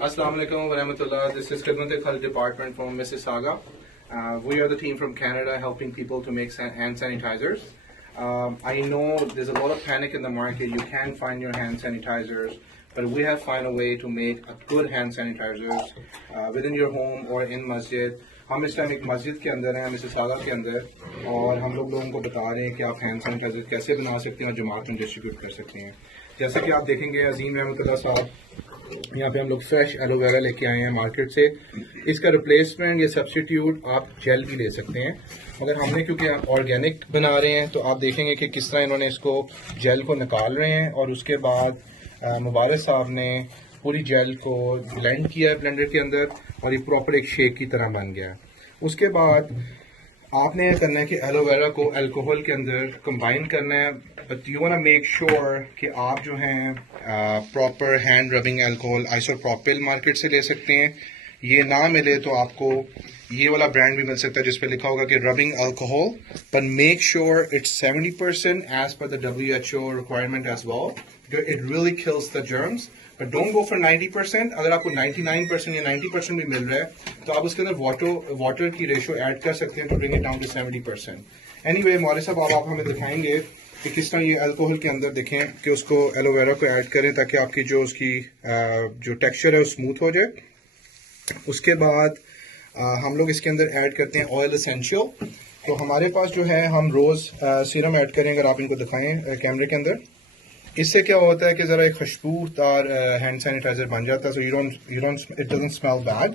Assalamu alaikum wa rahmatullah. This is Khidmat Khal department from Mississauga. We are the team from Canada helping people to make hand sanitizers. I know there's a lot of panic in the market. You can't find your hand sanitizers, but we have found a way to make a good hand sanitizers within your home or in masjid. हम इस time एक मस्जिद के अंदर हैं Mississauga के अंदर और हम लोगों को बता रहे हैं कि आप हैंड सैनिटाइजर कैसे बना सकते हैं और जमात में डिस्ट्रीब्यूट कर सकते हैं। जैसे कि आप देखेंगे अजीम रहमतुल्लाह साहब यहाँ पे हम लोग फ्रेश एलोवेरा लेके आए हैं मार्केट से। इसका रिप्लेसमेंट या सब्स्टिट्यूट आप जेल भी ले सकते हैं, मगर हमने क्योंकि ऑर्गेनिक बना रहे हैं तो आप देखेंगे कि किस तरह इन्होंने इसको जेल को निकाल रहे हैं और उसके बाद मुबारक साहब ने पूरी जेल को ब्लेंड किया है ब्लेंडर के अंदर और ये प्रॉपर एक शेक की तरह बन गया। उसके बाद आपने ये करना है कि एलोवेरा को अल्कोहल के अंदर कंबाइन करना है, but you want to make sure कि आप जो हैं proper hand rubbing alcohol isopropyl market से ले सकते हैं। ये ना मिले तो आपको ये वाला ब्रांड भी मिल सकता है जिस पे लिखा होगा कि rubbing alcohol, but make sure it's 70% as per the WHO requirement as well. It really kills the germs, but don't go for 90%. अगर आपको 99% या 90% भी मिल रहा है तो आप उसके अंदर वाटर की रेशो ऐड कर सकते हैं to bring it down to 70%. Anyway, मौलवी साहब आप हमें दिखाएंगे कि किस तरह ये अल्कोहल के अंदर देखें कि उसको एलोवेरा को ऐड करें ताकि आपकी जो उसकी जो टेक्सचर है वो स्मूथ हो जाए। उसके बाद हम लोग इसके अंदर ऐड करते हैं ऑयल एसेंशियल। तो हमारे पास जो है हम रोज़ सीरम ऐड करें, अगर आप इनको दिखाएं कैमरे के अंदर। इससे क्या होता है कि ज़रा एक खुशबूदार हैंड सैनिटाइज़र बन जाता है, so you don't it doesn't smell bad.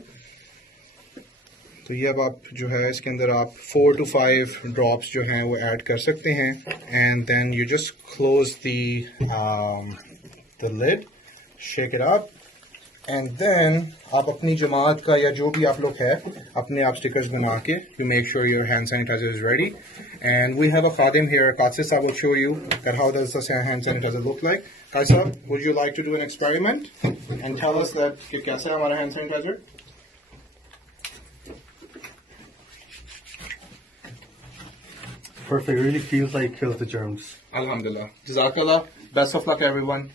तो ये अब आप जो है इसके अंदर आप 4 to 5 ड्रॉप्स जो हैं वो ऐड कर सकते हैं and then you just close the lid, shake it up and then आप अपनी जमात का या जो भी आप लोग है अपने आप स्टिकर्स बना के you make sure your hand sanitiser is ready. And we have a khadim here, Kasis sahab will show you that how does the hand sanitizer look like. Kaisa, would you like to do an experiment and tell us that कि कैसा है हमारा hand sanitizer? Perfect. It really feels like it kills the germs. Alhamdulillah. Jazakallah. Best of luck everyone.